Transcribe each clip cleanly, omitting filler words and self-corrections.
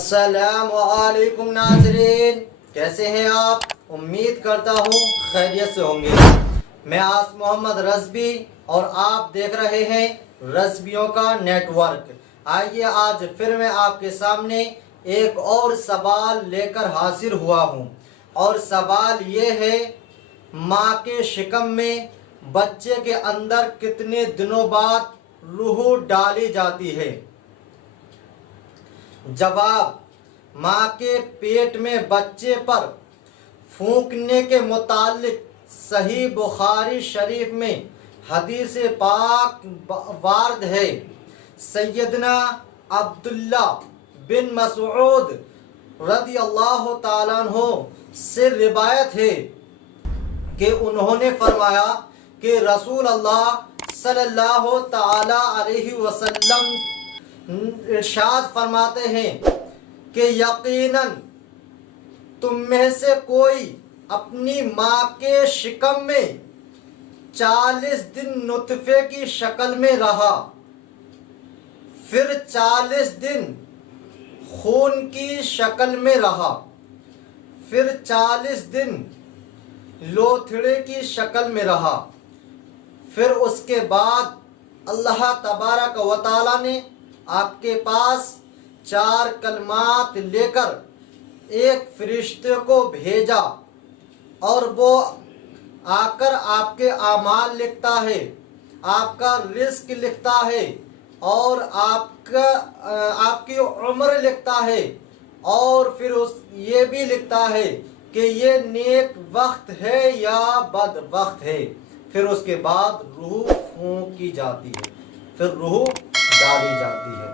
السلام علیکم ناظرین، کیسے ہیں آپ؟ امید کرتا ہوں خیریت سے ہوں گے۔ میں آس محمد رضوی اور آپ دیکھ رہے ہیں رضویوں کا نیٹ ورک۔ آئیے آج پھر میں آپ کے سامنے ایک اور سوال لے کر حاضر ہوا ہوں، اور سوال یہ ہے: ماں کے شکم میں بچے کے اندر کتنے دنوں بعد روح ڈالی جاتی ہے؟ جواب: ماں کے پیٹ میں بچے پر پھونکنے کے متعلق صحیح بخاری شریف میں حدیث پاک وارد ہے۔ سیدنا عبداللہ بن مسعود رضی اللہ تعالیٰ عنہ سے روایت ہے کہ انہوں نے فرمایا کہ رسول اللہ صلی اللہ تعالیٰ علیہ وسلم ارشاد فرماتے ہیں کہ یقیناً تم میں سے کوئی اپنی ماں کے شکم میں 40 دن نطفے کی شکل میں رہا، پھر 40 دن خون کی شکل میں رہا، پھر 40 دن لوتھڑے کی شکل میں رہا، پھر اس کے بعد اللہ تبارک و تعالیٰ نے آپ کے پاس 4 کلمات لے کر ایک فرشتے کو بھیجا، اور وہ آ کر آپ کے اعمال لکھتا ہے، آپ کا رزق لکھتا ہے، اور آپ کی عمر لکھتا ہے، اور پھر یہ بھی لکھتا ہے کہ یہ نیک وقت ہے یا بد وقت ہے۔ پھر اس کے بعد روح پھونکی جاتی ہے، پھر روح ڈالی جاتی ہے۔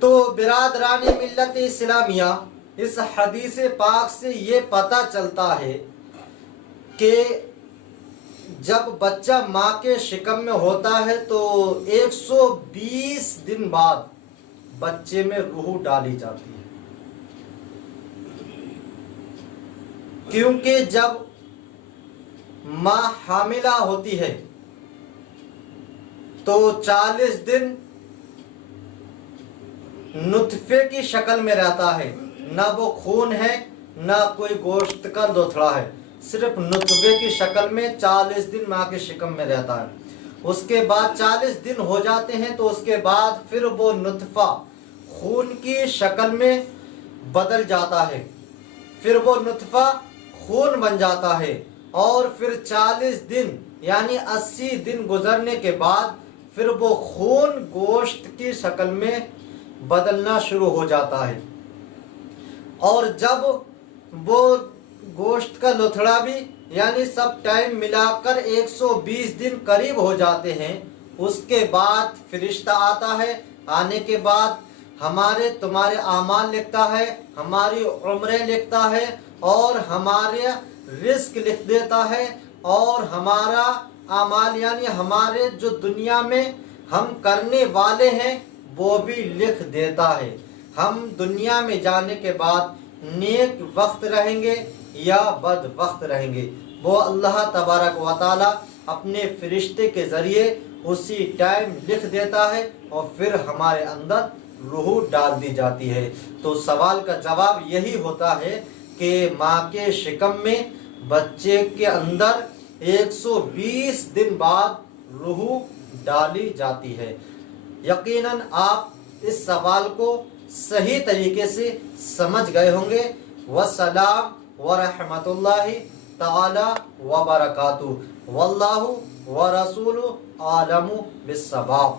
تو برادران ملت اسلامیہ، اس حدیث پاک سے یہ پتہ چلتا ہے کہ جب بچہ ماں کے شکم میں ہوتا ہے تو 120 دن بعد بچے میں روح ڈالی جاتی ہے، کیونکہ جب ماں حاملہ ہوتی ہے تو 40 دن نطفے کی شکل میں رہتا ہے، نہ وہ خون ہے نہ کوئی گوشت کا لوتھڑا ہے، صرف نطفے کی شکل میں 40 دن ماں کے شکم میں رہتا ہے۔ اس کے بعد 40 دن ہو جاتے ہیں تو اس کے بعد پھر وہ نطفہ خون کی شکل میں بدل جاتا ہے، پھر وہ نطفہ خون بن جاتا ہے، اور پھر 40 دن یعنی 80 دن گزرنے کے بعد پھر وہ خون گوشت کی شکل میں بدلنا شروع ہو جاتا ہے، اور جب وہ گوشت کا لوتھڑا بھی یعنی سب ٹائم ملا کر 120 دن قریب ہو جاتے ہیں، اس کے بعد فرشتہ آتا ہے۔ آنے کے بعد ہمارے تمہارے اعمال لکھتا ہے، ہماری عمریں لکھتا ہے، اور ہمارے رزق لکھ دیتا ہے، اور ہمارا اعمال یعنی ہمارے جو دنیا میں ہم کرنے والے ہیں وہ بھی لکھ دیتا ہے۔ ہم دنیا میں جانے کے بعد نیک وقت رہیں گے یا بد وقت رہیں گے، وہ اللہ تبارک و تعالی اپنے فرشتے کے ذریعے اسی ٹائم لکھ دیتا ہے، اور پھر ہمارے اندر روح ڈال دی جاتی ہے۔ تو سوال کا جواب یہی ہوتا ہے کہ ماں کے شکم میں بچے کے اندر 120 دن بعد روح ڈالی جاتی ہے۔ یقیناً آپ اس سوال کو صحیح طریقے سے سمجھ گئے ہوں گے۔ والسلام ورحمۃ اللہ تعالی وبرکاتہ، واللہ ورسولہ عالم بالصواب۔